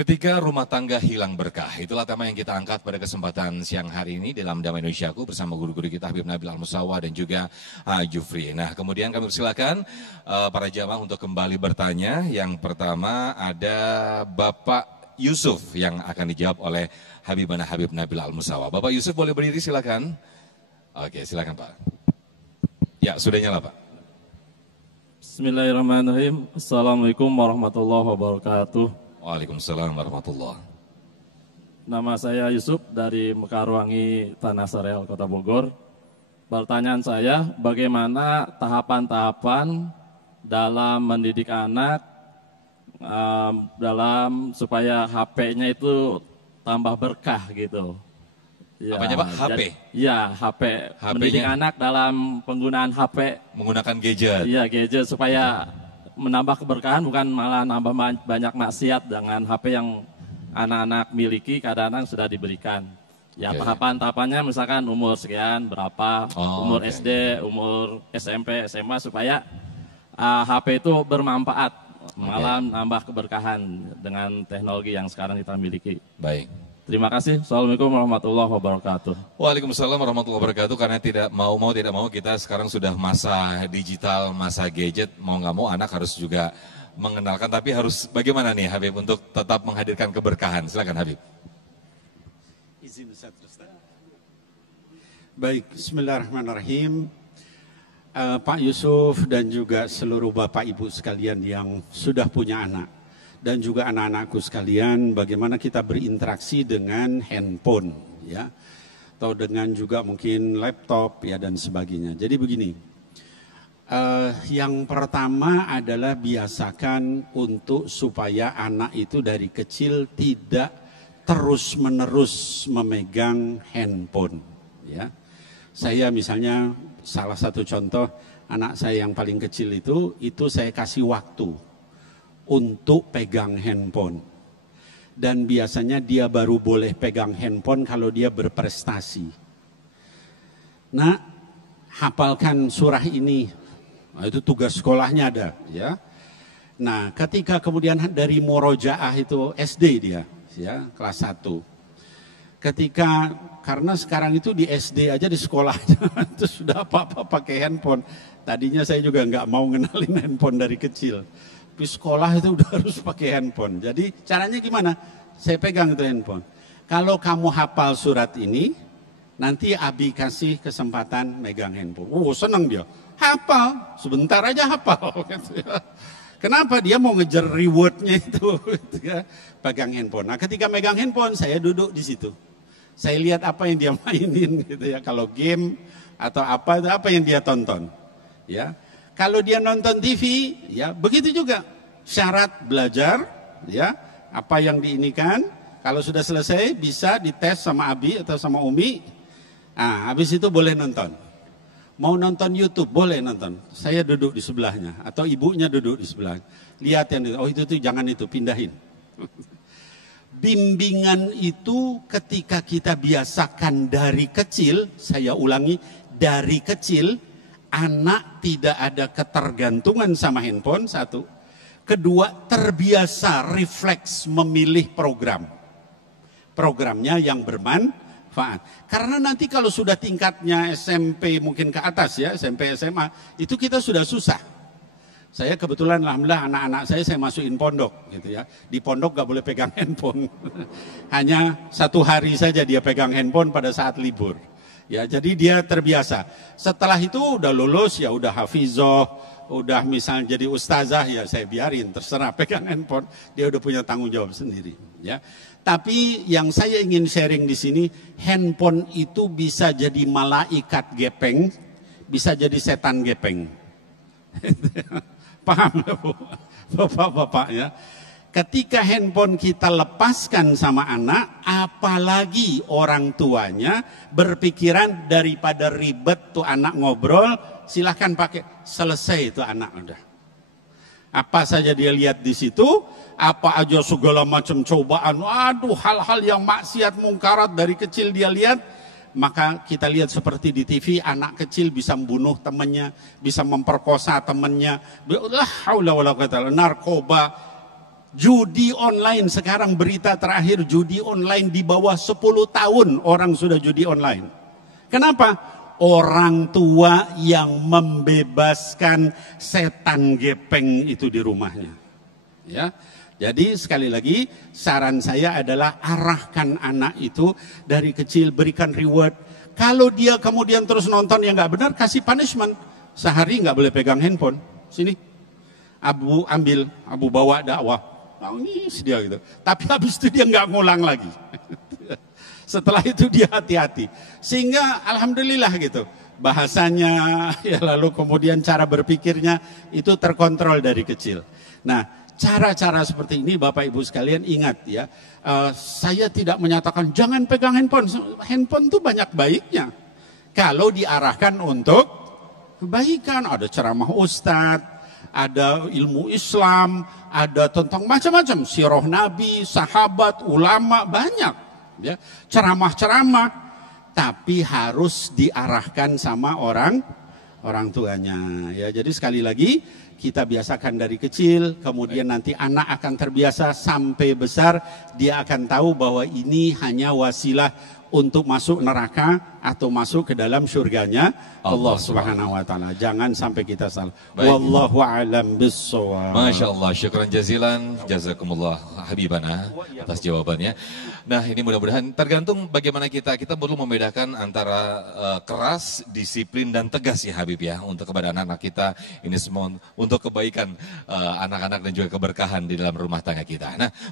Ketika rumah tangga hilang berkah, itulah tema yang kita angkat pada kesempatan siang hari ini dalam Damai Indonesiaku bersama guru-guru kita Habib Nabil Al-Musawa dan juga Jufri. Nah, kemudian kami persilakan para jamaah untuk kembali bertanya. Yang pertama ada Bapak Yusuf yang akan dijawab oleh Habib Nabil Al-Musawa. Bapak Yusuf boleh berdiri silakan. Oke, silakan Pak. Ya, sudah nyala Pak. Bismillahirrahmanirrahim. Assalamualaikum warahmatullahi wabarakatuh. Waalaikumsalam warahmatullahi. Nama saya Yusuf dari Mekarwangi, Tanah Sareal, Kota Bogor. Pertanyaan saya, bagaimana tahapan-tahapan dalam mendidik anak dalam supaya HP-nya itu tambah berkah gitu? Ya, Apanya Pak? HP? Iya, HP. Mendidik anak dalam penggunaan HP. Menggunakan gadget? Iya, gadget supaya menambah keberkahan, bukan malah nambah banyak maksiat dengan HP yang anak-anak miliki, kadang-kadang sudah diberikan. Ya, tahapan-tahapannya misalkan umur sekian, berapa, umur SD, umur SMP, SMA, supaya HP itu bermanfaat, malah nambah keberkahan dengan teknologi yang sekarang kita miliki. Baik. Terima kasih. Assalamualaikum warahmatullahi wabarakatuh. Waalaikumsalam warahmatullahi wabarakatuh. Karena tidak mau tidak mau kita sekarang sudah masa digital, masa gadget. Mau nggak mau anak harus juga mengenalkan. Tapi harus bagaimana nih Habib untuk tetap menghadirkan keberkahan. Silakan Habib. Izin Ustaz. Baik, Bismillahirrahmanirrahim. Pak Yusuf dan juga seluruh Bapak Ibu sekalian yang sudah punya anak. Dan juga anak-anakku sekalian, bagaimana kita berinteraksi dengan handphone, ya, atau dengan juga mungkin laptop, ya, dan sebagainya. Jadi begini, yang pertama adalah biasakan untuk supaya anak itu dari kecil tidak terus-menerus memegang handphone, ya. Saya misalnya salah satu contoh anak saya yang paling kecil itu saya kasih waktu untuk pegang handphone. Dan biasanya dia baru boleh pegang handphone kalau dia berprestasi. Nah, hafalkan surah ini. Nah, itu tugas sekolahnya ada, ya. Nah, ketika kemudian dari murojaah itu SD dia, ya, kelas 1. Ketika karena sekarang itu di SD aja di sekolahnya itu sudah apa-apa pakai handphone. Tadinya saya juga nggak mau ngenalin handphone dari kecil. Di sekolah itu udah harus pakai handphone. Jadi caranya gimana? Saya pegang itu handphone. Kalau kamu hafal surat ini, nanti Abi kasih kesempatan megang handphone. Senang dia. Hafal, sebentar aja hafal. Kenapa? Dia mau ngejar rewardnya itu. Pegang handphone. Nah, ketika megang handphone, saya duduk di situ. Saya lihat apa yang dia mainin gitu ya. Kalau game atau apa yang dia tonton. Ya. Kalau dia nonton TV, ya begitu juga. Syarat belajar, ya apa yang diinikan. Kalau sudah selesai, bisa dites sama Abi atau sama Umi. Nah, habis itu boleh nonton. Mau nonton YouTube, boleh nonton. Saya duduk di sebelahnya, atau ibunya duduk di sebelahnya. Lihat yang itu, itu jangan itu, pindahin. Bimbingan itu ketika kita biasakan dari kecil, saya ulangi, dari kecil, anak tidak ada ketergantungan sama handphone, satu. Kedua, terbiasa refleks memilih program. Programnya yang bermanfaat. Karena nanti kalau sudah tingkatnya SMP mungkin ke atas ya, SMP SMA, itu kita sudah susah. Saya kebetulan alhamdulillah anak-anak saya masukin pondok gitu ya. Di pondok gak boleh pegang handphone. Hanya 1 hari saja dia pegang handphone pada saat libur. Ya, jadi dia terbiasa. Setelah itu udah lulus ya udah hafizoh, udah misalnya jadi ustazah ya saya biarin terserah pegang handphone, dia udah punya tanggung jawab sendiri, ya. Tapi yang saya ingin sharing di sini, handphone itu bisa jadi malaikat gepeng, bisa jadi setan gepeng. Paham ya, Bu? Bapak-bapak ya. Ketika handphone kita lepaskan sama anak, apalagi orang tuanya berpikiran daripada ribet tuh anak ngobrol, silahkan pakai, selesai itu anak udah. Apa saja dia lihat di situ, apa aja segala macam cobaan, aduh hal-hal yang maksiat mungkarat dari kecil dia lihat, maka kita lihat seperti di TV, anak kecil bisa membunuh temannya, bisa memperkosa temannya, narkoba. Judi online sekarang, berita terakhir, judi online di bawah 10 tahun orang sudah judi online. Kenapa? Orang tua yang membebaskan setan gepeng itu di rumahnya. Ya. Jadi sekali lagi saran saya adalah arahkan anak itu dari kecil, berikan reward. Kalau dia kemudian terus nonton yang nggak benar, kasih punishment. Sehari nggak boleh pegang handphone. Sini, Abu ambil, Abu bawa dakwah. Nangis dia gitu. Tapi habis itu dia nggak ngulang lagi. Setelah itu dia hati-hati. Sehingga alhamdulillah gitu. Bahasanya, ya lalu kemudian cara berpikirnya itu terkontrol dari kecil. Nah, cara-cara seperti ini Bapak Ibu sekalian ingat ya. Saya tidak menyatakan jangan pegang handphone. Handphone itu banyak baiknya. Kalau diarahkan untuk kebaikan, ada ceramah ustadz, ada ilmu Islam, ada tentang macam-macam, sirah Nabi, sahabat, ulama, banyak ya, ceramah-ceramah, tapi harus diarahkan sama orang tuanya ya. Jadi sekali lagi kita biasakan dari kecil, kemudian nanti anak akan terbiasa sampai besar, dia akan tahu bahwa ini hanya wasilah untuk masuk neraka atau masuk ke dalam surganya Allah Subhanahu wa taala. Jangan sampai kita salah. Wallahu a'lam bissawab. Masya Allah, syukran jazilan, jazakumullah habibana atas jawabannya. Nah, ini mudah-mudahan tergantung bagaimana kita perlu membedakan antara keras, disiplin dan tegas ya Habib ya, untuk kepada anak-anak kita, ini semua untuk kebaikan anak-anak dan juga keberkahan di dalam rumah tangga kita. Nah,